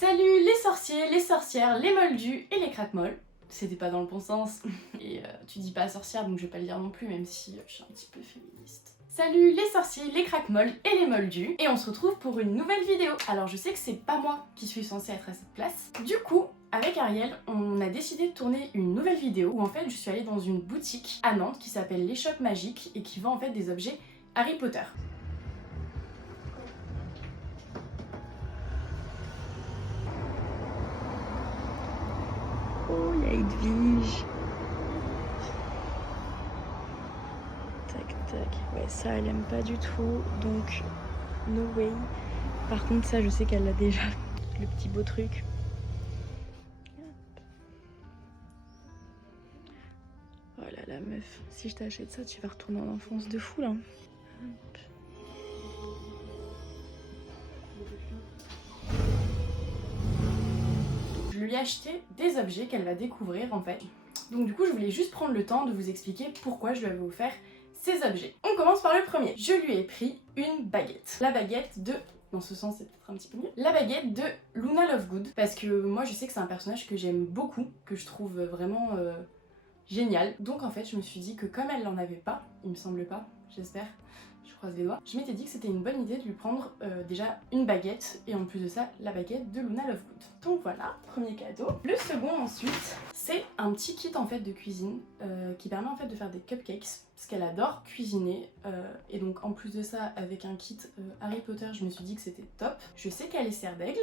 Salut les sorciers, les sorcières, les moldus et les craquemolles. C'était pas dans le bon sens. Et tu dis pas sorcière donc je vais pas le dire non plus même si je suis un petit peu féministe. Salut les sorciers, les craquemolles et les moldus. Et on se retrouve pour une nouvelle vidéo. Alors je sais que c'est pas moi qui suis censée être à cette place. Du coup, avec Ariel, on a décidé de tourner une nouvelle vidéo où en fait je suis allée dans une boutique à Nantes qui s'appelle l'Échoppe Magique et qui vend en fait des objets Harry Potter. Oh, il y a Edwige. Tac, tac. Ouais, ça, elle aime pas du tout. Donc, no way. Par contre, ça, je sais qu'elle a déjà. Le petit beau truc. Oh là là, meuf. Si je t'achète ça, tu vas retourner en enfance de fou, là. Hop. Je lui ai acheté des objets qu'elle va découvrir en fait. Donc du coup je voulais juste prendre le temps de vous expliquer pourquoi je lui avais offert ces objets. On commence par le premier. Je lui ai pris une baguette. La baguette de... Dans ce sens c'est peut-être un petit peu mieux. La baguette de Luna Lovegood. Parce que moi je sais que c'est un personnage que j'aime beaucoup, que je trouve vraiment génial. Donc en fait je me suis dit que comme elle n'en avait pas, il me semble pas, j'espère, je croise les doigts, je m'étais dit que c'était une bonne idée de lui prendre déjà une baguette et en plus de ça la baguette de Luna Lovegood. Donc voilà, premier cadeau. Le second ensuite, c'est un petit kit en fait de cuisine qui permet en fait de faire des cupcakes parce qu'elle adore cuisiner et donc en plus de ça avec un kit Harry Potter je me suis dit que c'était top. Je sais qu'elle est serre d'aigle.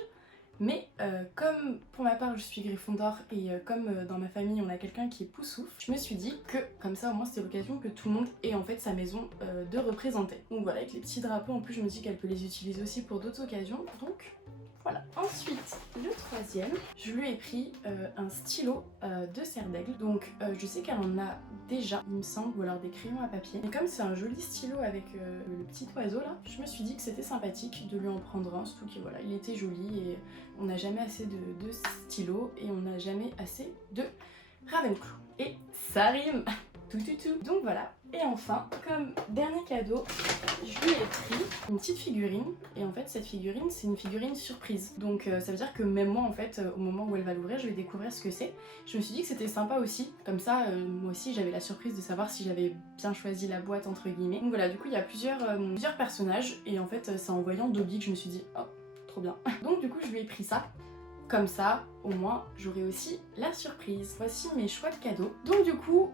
Mais comme pour ma part je suis Gryffondor et comme dans ma famille on a quelqu'un qui est Poussouf, je me suis dit que comme ça au moins c'était l'occasion que tout le monde ait en fait sa maison de représenter. Donc voilà, avec les petits drapeaux en plus je me dis qu'elle peut les utiliser aussi pour d'autres occasions, donc voilà. Ensuite, le troisième, je lui ai pris un stylo de serre d'aigle. Donc je sais qu'elle en a déjà, il me semble, ou alors des crayons à papier. Mais comme c'est un joli stylo avec le petit oiseau là, je me suis dit que c'était sympathique de lui en prendre un, surtout que voilà, il était joli et on n'a jamais assez de stylos et on n'a jamais assez de Ravenclaw. Et ça rime tout. Donc voilà. Et enfin, comme dernier cadeau, je lui ai pris une petite figurine. Et en fait, cette figurine, c'est une figurine surprise. Donc ça veut dire que même moi, en fait, au moment où elle va l'ouvrir, je vais découvrir ce que c'est. Je me suis dit que c'était sympa aussi. Comme ça, moi aussi, j'avais la surprise de savoir si j'avais bien choisi la boîte, entre guillemets. Donc voilà, du coup, il y a plusieurs personnages. Et en fait, c'est en voyant Dobby que je me suis dit, oh, trop bien. Donc du coup, je lui ai pris ça. Comme ça, au moins, j'aurai aussi la surprise. Voici mes choix de cadeaux. Donc du coup,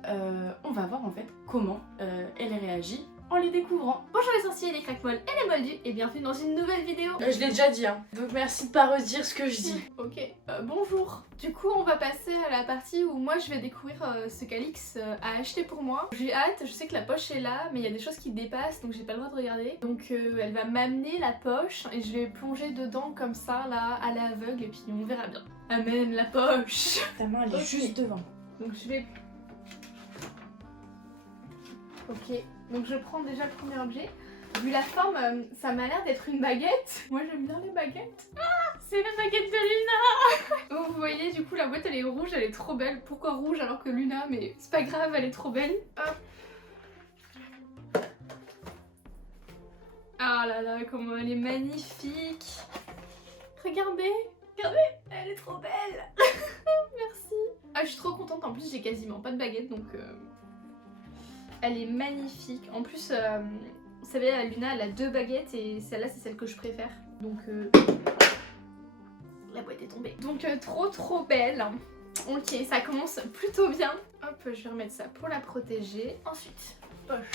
on va voir en fait comment elle réagit en les découvrant. Bonjour les sorciers, les craquemolles et les moldus et bienvenue dans une nouvelle vidéo. Je l'ai déjà dit, hein. Donc merci de pas redire ce que je dis. Ok, bonjour. Du coup, on va passer à la partie où moi je vais découvrir ce qu'Alix a acheté pour moi. J'ai hâte, je sais que la poche est là, mais il y a des choses qui dépassent donc j'ai pas le droit de regarder. Donc elle va m'amener la poche et je vais plonger dedans comme ça, là, à l'aveugle et puis on verra bien. Amène la poche. Ta main elle est Ok. juste devant. Donc je vais... Ok, donc je prends déjà le premier objet. Vu la forme, ça m'a l'air d'être une baguette. Moi j'aime bien les baguettes. Ah, c'est la baguette de Luna. Donc vous voyez, du coup la boîte elle est rouge, elle est trop belle. Pourquoi rouge alors que Luna? Mais c'est pas grave, elle est trop belle. Hop. Ah là là, comment elle est magnifique. Regardez, elle est trop belle. Merci. Ah, je suis trop contente, en plus j'ai quasiment pas de baguette donc... Elle est magnifique. En plus, vous savez, Luna elle a 2 baguettes et celle-là c'est celle que je préfère. Donc la boîte est tombée. Donc trop belle. Ok, ça commence plutôt bien. Hop, je vais remettre ça pour la protéger. Ensuite, poche.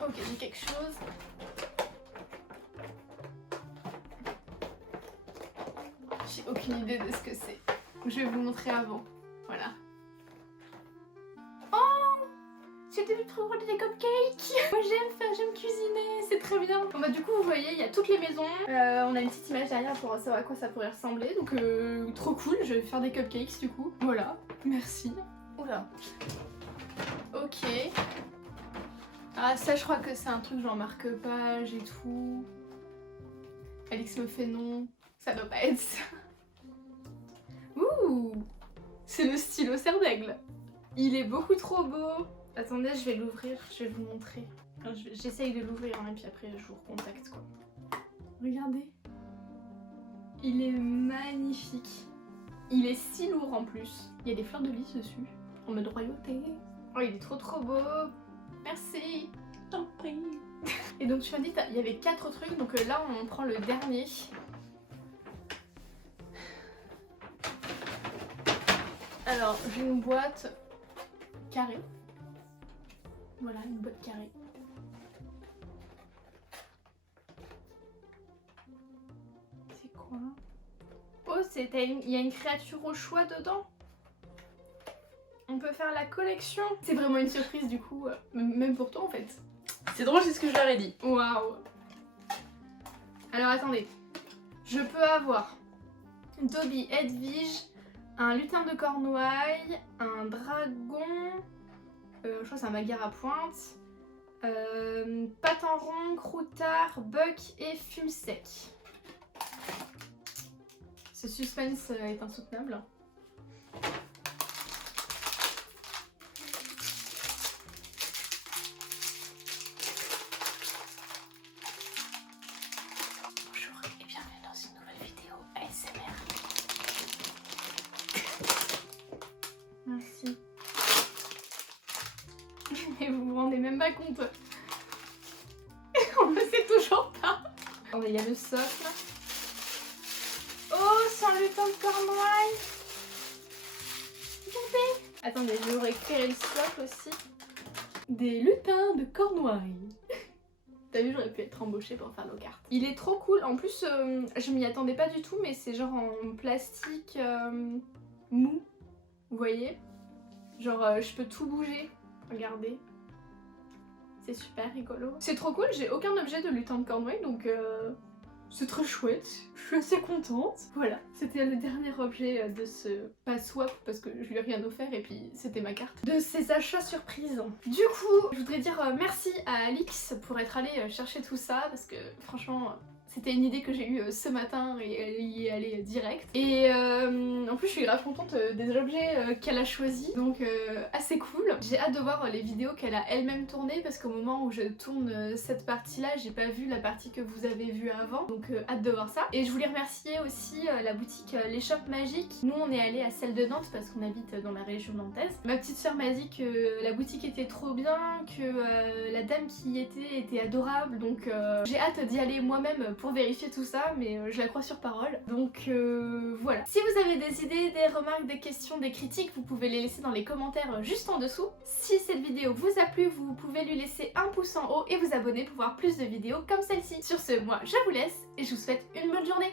Ok, j'ai quelque chose. J'ai aucune idée de ce que c'est. Je vais vous montrer avant. Voilà. C'était du trop des cupcakes. Moi j'aime cuisiner, c'est très bien. Bon bah du coup vous voyez il y a toutes les maisons. On a une petite image derrière pour savoir à quoi ça pourrait ressembler. Donc trop cool, je vais faire des cupcakes du coup. Voilà, merci. Oula. Ok. Ah ça je crois que c'est un truc genre marque-page et tout. Alix me fait non, ça doit pas être ça. Ouh, c'est le stylo serre d'aigle. Il est beaucoup trop beau. Attendez, je vais l'ouvrir, je vais vous montrer. J'essaye de l'ouvrir hein, et puis après je vous recontacte quoi. Regardez. Il est magnifique. Il est si lourd en plus. Il y a des fleurs de lys dessus, en mode royauté. Oh, il est trop beau. Merci. T'en prie. Et donc tu m'as dit il y avait 4 trucs, donc là on prend le dernier. Alors j'ai une boîte carrée. Voilà, une boîte carrée. C'est quoi? Oh, il y a une créature au choix dedans. On peut faire la collection. C'est vraiment une surprise du coup, même pour toi en fait. C'est drôle, c'est ce que je leur ai dit. Waouh. Alors attendez. Je peux avoir Dobby Edwige, un lutin de Cornouailles, un dragon, je crois que c'est un Magyar à pointe, Patenron, Croutard, Buck et Fume Sec. Ce suspense est insoutenable. Bonjour et bienvenue dans une nouvelle vidéo ASMR. Merci. Mais vous vous rendez même pas compte. On le sait toujours pas. Oh, il y a le socle. Oh, c'est un lutin de Cornouailles. Regardez. Attendez, je vais vous récupérer le socle aussi. Des lutins de Cornouailles. T'as vu, j'aurais pu être embauchée pour faire nos cartes. Il est trop cool. En plus, je m'y attendais pas du tout, mais c'est genre en plastique mou. Vous voyez? Genre, je peux tout bouger. Regardez. C'est super rigolo. C'est trop cool, j'ai aucun objet de lutin de Cornouailles, donc c'est très chouette. Je suis assez contente. Voilà, c'était le dernier objet de ce... pas swap, parce que je lui ai rien offert, et puis c'était ma carte. De ces achats surprises. Du coup, je voudrais dire merci à Alix pour être allée chercher tout ça, parce que franchement... C'était une idée que j'ai eue ce matin et elle y est allée direct. Et en plus je suis grave contente des objets qu'elle a choisis, donc assez cool. J'ai hâte de voir les vidéos qu'elle a elle-même tournées parce qu'au moment où je tourne cette partie-là, j'ai pas vu la partie que vous avez vue avant, donc hâte de voir ça. Et je voulais remercier aussi la boutique L'Échoppe Magique. Nous on est allé à celle de Nantes parce qu'on habite dans la région nantaise. Ma petite soeur m'a dit que la boutique était trop bien, que la dame qui y était adorable, donc j'ai hâte d'y aller moi-même pour vérifier tout ça, mais je la crois sur parole. Donc voilà. Si vous avez des idées, des remarques, des questions, des critiques, vous pouvez les laisser dans les commentaires juste en dessous. Si cette vidéo vous a plu, vous pouvez lui laisser un pouce en haut et vous abonner pour voir plus de vidéos comme celle-ci. Sur ce, moi je vous laisse et je vous souhaite une bonne journée.